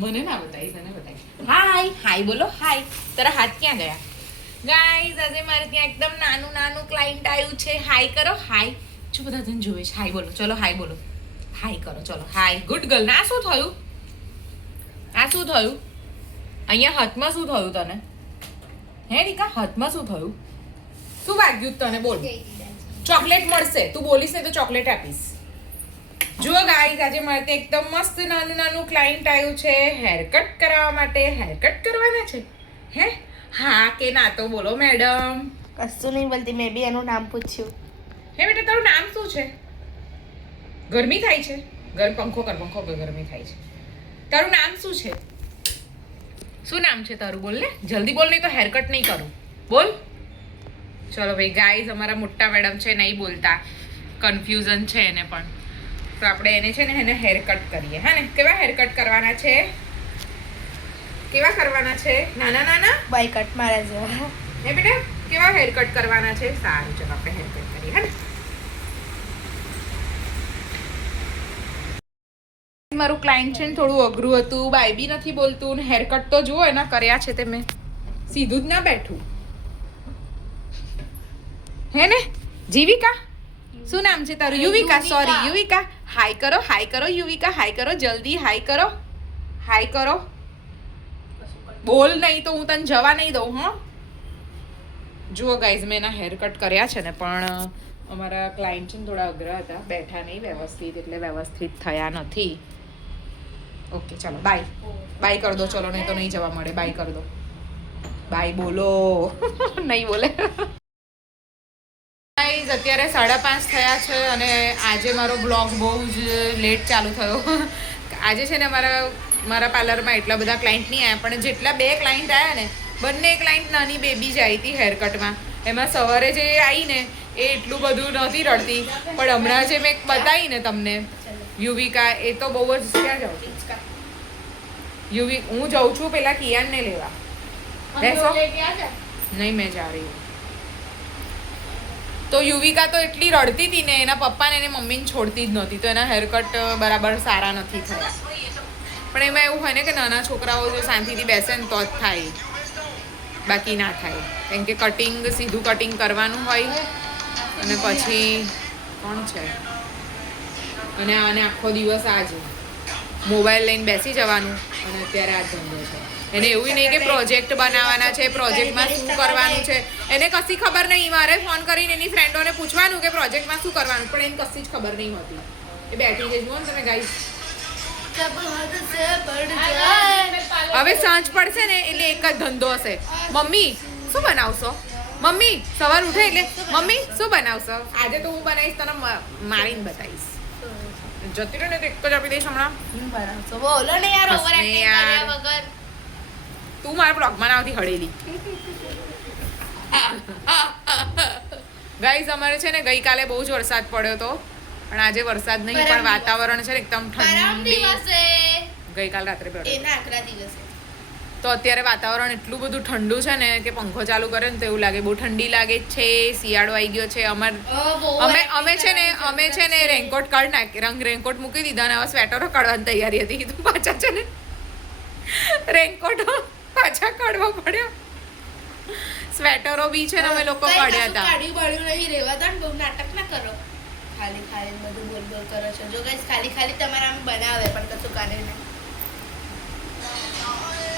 મને ના બતાવીશ, એને બતાવીશ. હાય હાય બોલો, હાય. તારા હાથ ક્યાં ગયા? ગાઈઝ આજે મારે ત્યાં એકદમ નાનું નાનું ક્લાયન્ટ આવ્યું છે. હાય કરો, હાય. જો બધા તને જોવે છે. હાય બોલો, ચલો હાય બોલો. હાય કરો, ચલો હાય. Good girl. ના શું થયું? આ શું થયું? અહીંયા હાથમાં શું થયું તને? હે રીકા, હાથમાં શું થયું? શું વાગ્યું તને? બોલ. ચોકલેટ મળશે. તું બોલીશ ને તો ચોકલેટ આપીશ. જુઓ ગાઈઝ આજે મારે ત્યાં એકદમ મસ્ત નાનું નાનું ક્લાયન્ટ આવ્યું છે હેર કટ કરાવવા માટે. હેર કટ કરવાના છે? હે હા કે ના તો બોલો મેડમ. કશું નહીં બોલતી, મેં બી એનું નામ પૂછ્યું. હે બેટા તારું નામ શું છે? ગરમી થાય છે? પંખો કર, પંખો કર, ગરમી થાય છે. તારું નામ શું છે? શું નામ છે તારું? બોલ ને જલ્દી બોલ, નહીં તો હેર કટ નહીં કરું. બોલ. ચલો ભાઈ ગાઈઝ અમારા મોટા મેડમ છે, નહીં બોલતા, કન્ફ્યુઝન છે એને પણ. તો આપણે એને છે ને એને હેર કટ કરીએ. હા ને, કેવા હેર કટ કરવાના છે? કેવા કરવાના છે? નાના નાના બાય કટ મારા જેવા. હે બેટા કેવા હેર કટ કરવાના છે? સારું ચલો આપણે હેર કટ કરીએ. હા ને, મારું ક્લાયન્ટ છે ને થોડું અઘરું હતું, બાય બી નથી બોલતું ને હેર કટ તો જુઓ એના કર્યા છે તે મેં. સીધું જ ના બેઠું. હે ને જીવિકા, શું નામ છે તારું? યુવિકા. સોરી યુવિકા. હાય કરો, હાય કરો યુવિકા, હાય કરો જલ્દી, હાય કરો, હાય કરો. બોલ નહીં તો હું તને જવા નહીં દઉં. હો જુઓ ગાઈઝ મેં એના હેર કટ કર્યા છે ને, પણ અમારા ક્લાયન્ટ છે ને થોડા અઘરા હતા, બેઠા નહીં વ્યવસ્થિત, એટલે વ્યવસ્થિત થયા નથી. ઓકે ચલો બાય. બાય કરી દો ચલો, નહીં તો નહીં જવા મળે. બાય કરી દો. બાય બોલો. નહીં બોલે. ગાઈઝ અત્યારે 5:30 થયા છે અને આજે મારો બ્લોગ બહુ જ લેટ ચાલુ થયો. આજે છે ને મારા પાર્લરમાં એટલા બધા ક્લાયન્ટ નહીં આવ્યા, પણ જેટલા 2 ક્લાયન્ટ આવ્યા ને, બંને ક્લાયન્ટ નાની બેબી જ આવી હતી હેર કટમાં. એમાં સવારે જે આવી ને એ એટલું બધું નહોતી રડતી, પણ હમણાં જે મેં બતાવી ને તમને યુવિકા, એ તો બહુ જ. ક્યાં જાઉં છું? હું જાઉં છું પેલા કિયાનને લેવા. બેસો. નહીં મેં જા રહી હું. તો યુવિકા તો એટલી રડતી હતી ને, એના પપ્પાને એને મમ્મીને છોડતી જ નહોતી, તો એના હેરકટ બરાબર સારા નથી થયા. પણ એમાં એવું હોય ને કે નાના છોકરાઓ જો શાંતિથી બેસે ને તો જ થાય, બાકી ના થાય. કેમ કે કટિંગ સીધું કટિંગ કરવાનું હોય અને પછી કોણ છે, અને આને આખો દિવસ આજ મોબાઈલ લઈને બેસી જવાનું, અને અત્યારે આ ધંધો છે. એને એવું નહીં કે પ્રોજેક્ટ બનાવવાના છે, પ્રોજેક્ટમાં શું કરવાનું છે, એને કશી ખબર નહીં. મારે ફોન કરીને એની ફ્રેન્ડોને પૂછવાનું કે પ્રોજેક્ટમાં શું કરવાનું, પણ એને કશી જ ખબર નહીં હોતી. એ બેઠી છે જુઓ ને તમે ગાઈસ. હવે સાંજ પડશે ને એટલે એક જ ધંધો હશે. મમ્મી શું બનાવશો? મમ્મી સવાર ઉઠે એટલે મમ્મી શું બનાવશો? આજે તો હું બનાવીશ, તને મારીને બતાવીશ. જતી રહે ને તો એક જ આપી દઈશ હમણાં. બોલો ને યાર, હસ ઓવર ને એક્ટિંગ યાર. કર્યા વગર. તું મારા બ્લોગમાં ના આવતી હળેલી. ગાઈઝ અમારે છે ને ગઈકાલે બહુ જ વરસાદ પડ્યો હતો, પણ આજે વરસાદ નહીં, પણ વાતાવરણ છે ને એકદમ ઠંડી. ગઈકાલ રાત્રે પડ્યો એના આખરા દિવસે તો અત્યારે વાતાવરણ એટલું બધું ઠંડુ છે ને કે પંખો ચાલુ કરે ને તો એવું લાગે બહુ ઠંડી લાગે છે. શિયાળો આવી ગયો છે. અમે છે ને રેનકોટ કાઢ નાખી, રેનકોટ મૂકી દીધા ને હવે સ્વેટરો કાઢવાની તૈયારી હતી. કીધું પાછા છે ને રેનકોટો પાછા કાઢવા પડ્યા. સ્વેટરો બી છે ને અમે લોકો કાઢ્યા હતા. કાઢ્યું બળ્યું નહીં, રહેવા દો ને, બહુ નાટક ના કરો. ખાલી ખાલી બધું બોલ બોલ કરો છો. જો ગાઈસ ખાલી ખાલી તમારા આમ બનાવે પણ કશું કાઢે નહીં.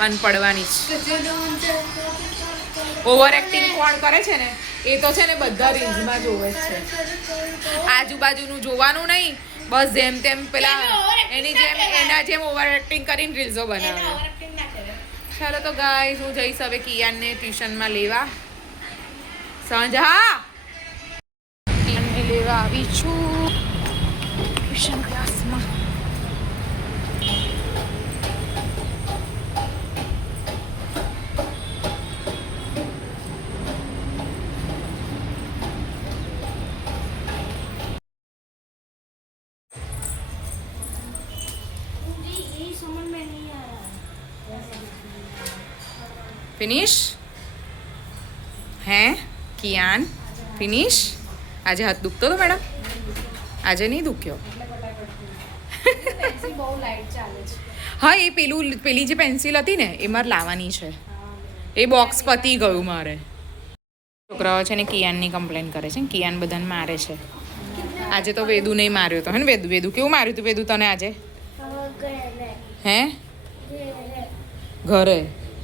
અનપડવાની જ ઓવર એક્ટિંગ કોણ કરે છે ને, એ તો છે ને બધા રીલ્સમાં જોવે જ છે. આજુબાજુનું જોવાનું નહીં, બસ જેમ તેમ પેલા એના જેમ ઓવર એક્ટિંગ કરીને રીલ્સો બનાવે. ચાલો તો ગાઈસ હું જઈશ હવે કિયાનને ટ્યુશનમાં લેવા. સાંજ કિયાનને લેવા આવી છું ટ્યુશન ક્લાસમાં. ફિનિશ હે કિયાન? ફિનિશ? આજે હાથ દુખતો હતો મેડમ? આજે નહીં દુખ્યો? હા એ પેલી જે પેન્સિલ હતી ને એ મારે લાવવાની છે. એ બોક્સ પતી ગયું મારે. છોકરાઓ છે ને કિયાનની કમ્પ્લેન કરે છે ને કિયાન બધાને મારે છે. આજે તો વેદુ નહીં માર્યો તો હે ને વેદુ કેવું માર્યું તું વેદુ તને આજે હે ઘરે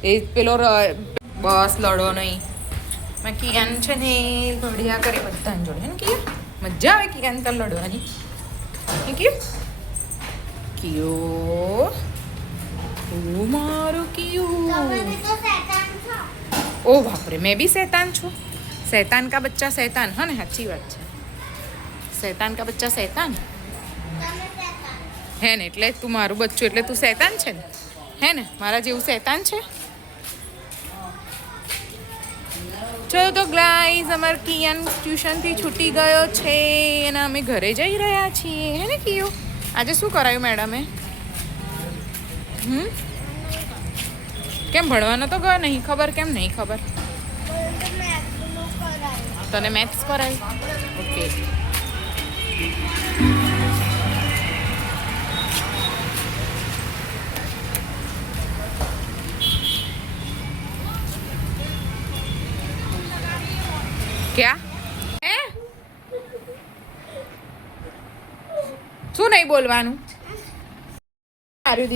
એ પેલો બસ લડો નહીં મેં કિયાન છે ને લડ્યા કરે બધાને જોડે હે ને કિયા મજા આવે કિયાન કર લડવાની હે કિયો ઓ મારું કિયું ओ बाप रे मैं भी शैतान छूँ शैतान का बच्चा शैतान हाँ ने अच्छी बात है शैतान का बच्चा शैतान है ने એટલે તું મારું બચ્ચું એટલે તું શૈતાન છે ને હે ને મારા જેવું શૈતાન છે. ચલો તો ગાઈઝ અમાર કિયાન ટ્યુશનથી છૂટી ગયો છે અને અમે ઘરે જઈ રહ્યા છીએ હે ને કિયો આજે શું કરાયું મેડમે કેમ ભણવાનો તો ગયો નહીં ખબર કેમ નહીં ખબર તને મેથ્સ કરાયું ઓકે ક્યાં હે શું નહીં બોલવાનું માર્યું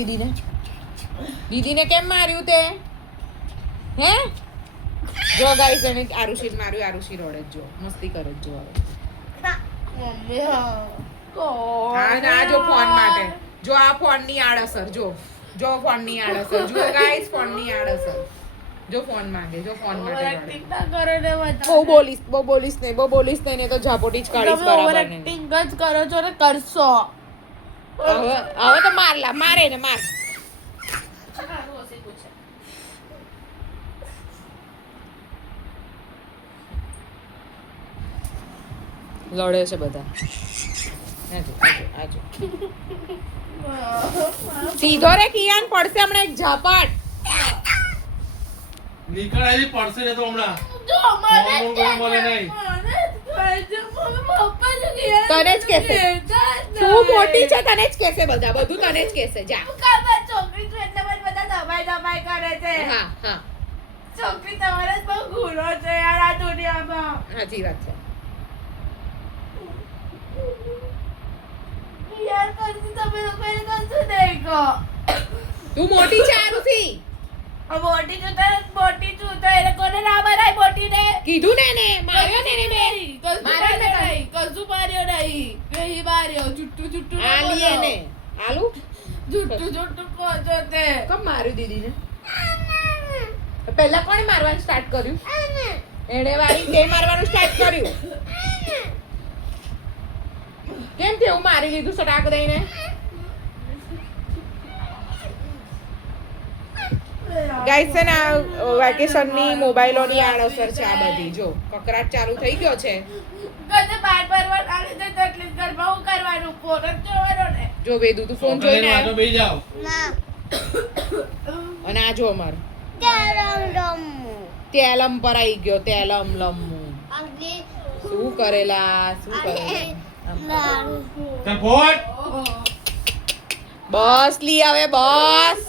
દીદીને કેમ માર્યું તે હે જો ગાઈસ એને આરુષી માર્યું આરુષી રોડે જો મસ્તી કરે જો હવે મમ્મી હા ના જો ફોન માટે જો આ ફોન ની આડઅસર જો ફોન ની આડઅસર જો ગાઈસ ફોન ની આડઅસર જો ફોન માંગે જો ફોન માટે રડે બહુ બોલીશ નહીં ને તો ઝાપોટી જ કાઢીશ બરાબર ને એક્ટિંગ જ કરો છો ને કરશો હવે તો મારે ને માર લડે છે બધા આજો સીધો રે કિયાન પડશે હમણાં એક ઝાપટ નીકળ આવી પડશે ને તો હમણાં જો મળે નહીં તને જ કહેશે તું મોટી છે તને જ કહેશે બધા બધું તને જ કહેશે જા છોકરી છું એટલે મને બધા દબાઈ કરે છે હા છોકરી તમારે જ બહુ ગુનો છે યાર આ દુનિયામાં સાચી વાત છે યાર કરતી તમે લોકોને કશું નહીં કહો તું મોટી છે આરુષી મોટી છું તો એ લોકોને ના બનાય મોટી ને કીધું ને એને માર્યો ને એને માર્યો નહીં કશું માર્યો નહીં જુટ્ટું આલીએ ને આલુ જુટ્ટું પહોંચો તે કેમ માર્યું દીદીને પહેલા કોણે મારવાનું સ્ટાર્ટ કર્યું એણે વાળી તે મારવાનું સ્ટાર્ટ કર્યું કેમ તેવું મારી લીધું સટાક દઈને ગાઈસ છે ને વેકેશનની મોબાઈલોની આડઅસર છે આ બધી જો કકરાટ ચાલુ થઈ ગયો છે કદે બાર ફરવા આલે તો તકલીફ કરવા હું કરવાનું ફોન જ જોવાનો ને જો વેદુ તું ફોન જોઈને આગળ બેસી જાઓ અને આ જો અમાર તેલમ પર આવી ગયો તેલમ લમ્મુ શું કરેલા ચાલ ફોટ બસ લી આવે બસ